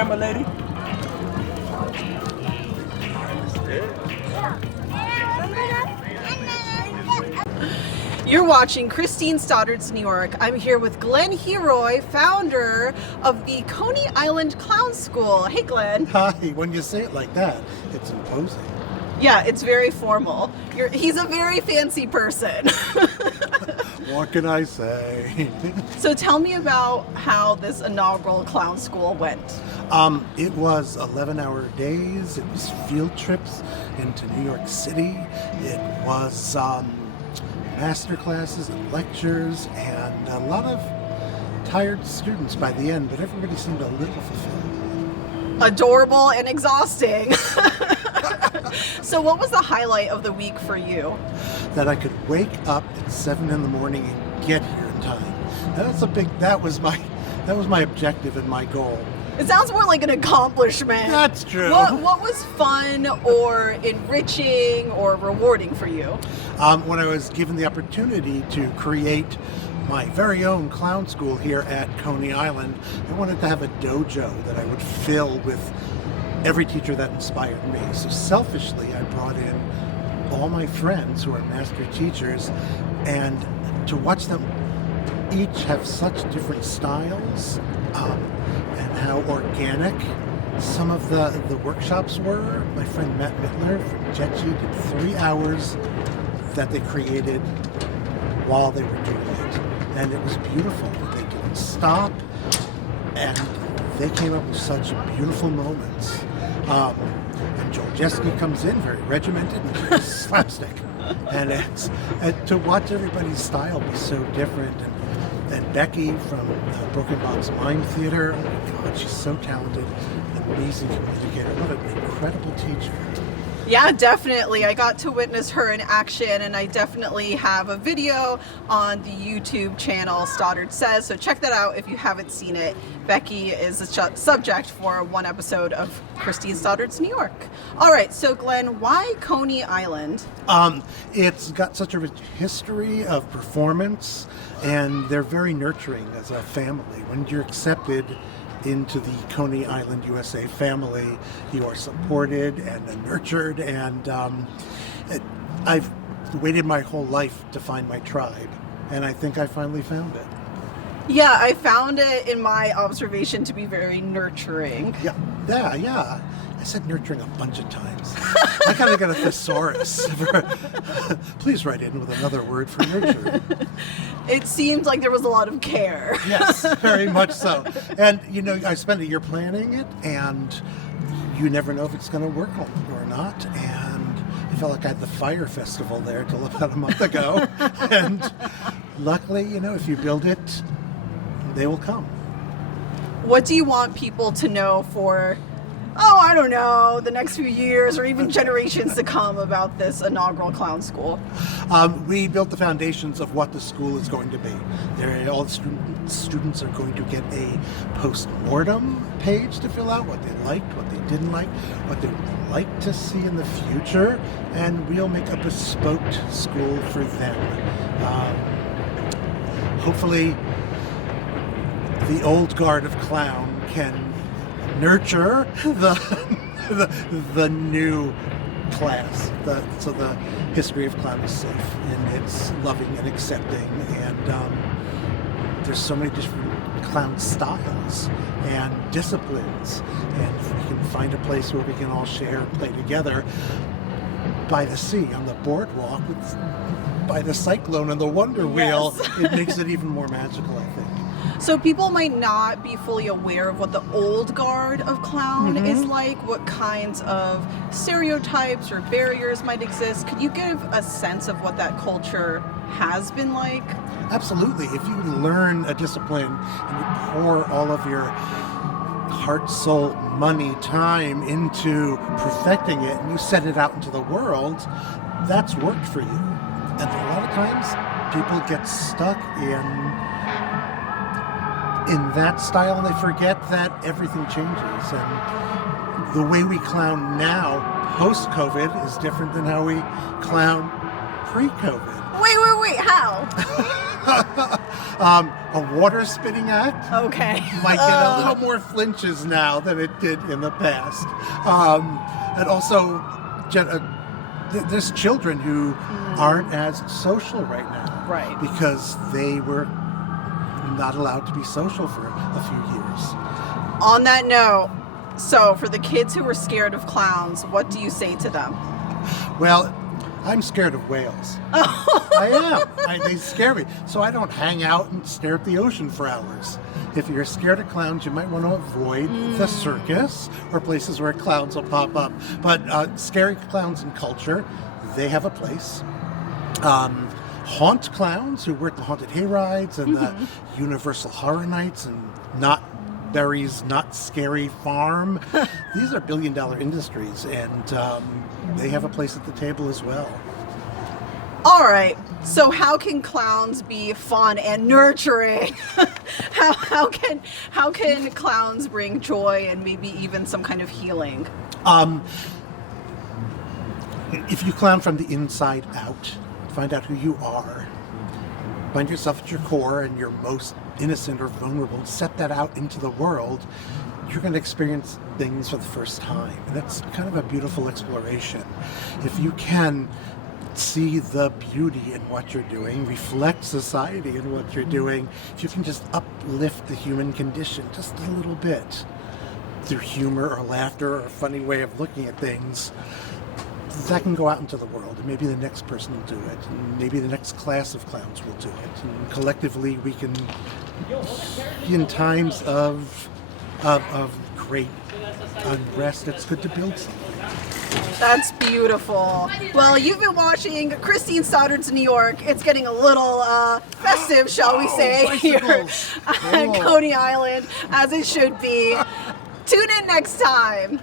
camera lady. You're watching Christine Stoddard's New York. I'm here with Glen Heroy, founder of the Coney Island Clown Skool. Hey, Glenn. Hi. When you say it like that, it's imposing. Yeah, it's very formal. He's a very fancy person. What can I say? So tell me about how this inaugural clown school went. It was 11-hour days. It was field trips into New York City. It was master classes and lectures and a lot of tired students by the end, but everybody seemed a little fulfilled. Adorable and exhausting. So what was the highlight of the week for you? That I could wake up at 7 in the morning and get here in time. That was my objective and my goal. It sounds more like an accomplishment. That's true. What was fun or enriching or rewarding for you? When I was given the opportunity to create my very own clown school here at Coney Island, I wanted to have a dojo that I would fill with every teacher that inspired me. So selfishly, I brought in all my friends who are master teachers, and to watch them each have such different styles, and how organic some of the workshops were. My friend Matt Mittler from Jetchi did 3 hours that they created while they were doing it. And it was beautiful. They didn't stop, and they came up with such beautiful moments. And Joel Jeske comes in very regimented and slapstick. And to watch everybody's style be so different. And Becky from Broken Box Mime Theater, oh my God, she's so talented, amazing communicator, what an incredible teacher. Yeah, definitely. I got to witness her in action, and I definitely have a video on the YouTube channel Stoddard Says, so check that out if you haven't seen it. Becky is a subject for one episode of Christine Stoddard's New York. All right, so Glenn, why Coney Island? It's got such a rich history of performance, and they're very nurturing as a family. When you're accepted into the Coney Island USA family, you are supported and nurtured, and I've waited my whole life to find my tribe, and I think I finally found it. Yeah, I found it in my observation to be very nurturing. Yeah. I said nurturing a bunch of times. I gotta get a thesaurus. Please write in with another word for nurturing. It seemed like there was a lot of care. Yes, very much so. And I spent a year planning it, and you never know if it's going to work or not. And I felt like I had the Fire Festival there till about a month ago. And luckily, if you build it, they will come. What do you want people to know for, I don't know, the next few years or even generations to come about this inaugural clown school? We built the foundations of what the school is going to be. All the students are going to get a post-mortem page to fill out, what they liked, what they didn't like, what they would like to see in the future, and we'll make a bespoke school for them. Hopefully, the old guard of clown can nurture the new class. So the history of clown is safe, and it's loving and accepting, and there's so many different clown styles and disciplines, and if we can find a place where we can all share and play together by the sea on the boardwalk by the cyclone and the wonder wheel, it makes it even more magical, I think. So people might not be fully aware of what the old guard of clown is like, what kinds of stereotypes or barriers might exist. Could you give a sense of what that culture has been like? Absolutely. If you learn a discipline and you pour all of your heart, soul, money, time into perfecting it, and you set it out into the world, that's worked for you. And a lot of times people get stuck in that style, and they forget that everything changes, and the way we clown now post-COVID is different than how we clown pre-COVID. Wait, how? A water spinning act Okay. might get a little more flinches now than it did in the past. And also, there's children who aren't as social right now. Right. Because they were not allowed to be social for a few years. On that note, so for the kids who are scared of clowns, what do you say to them? Well, I'm scared of whales. I am. They scare me. So I don't hang out and stare at the ocean for hours. If you're scared of clowns, you might want to avoid the circus or places where clowns will pop up. But scary clowns in culture, they have a place. Haunt clowns who work the haunted hayrides and the Universal Horror Nights and Not Berry's Not Scary Farm. These are billion-dollar industries, and they have a place at the table as well. All right. So how can clowns be fun and nurturing? how can clowns bring joy and maybe even some kind of healing? If you clown from the inside out, find out who you are, find yourself at your core and your most innocent or vulnerable, set that out into the world, you're going to experience things for the first time. And that's kind of a beautiful exploration. If you can see the beauty in what you're doing, reflect society in what you're doing, if you can just uplift the human condition just a little bit through humor or laughter or a funny way of looking at things, that can go out into the world, and maybe the next person will do it, and maybe the next class of clowns will do it, and collectively we can, in times of great unrest, it's good to build something. That's beautiful. Well, you've been watching Christine Stoddard's New York. It's getting a little festive, shall we say, here at Coney Island, as it should be. Tune in next time.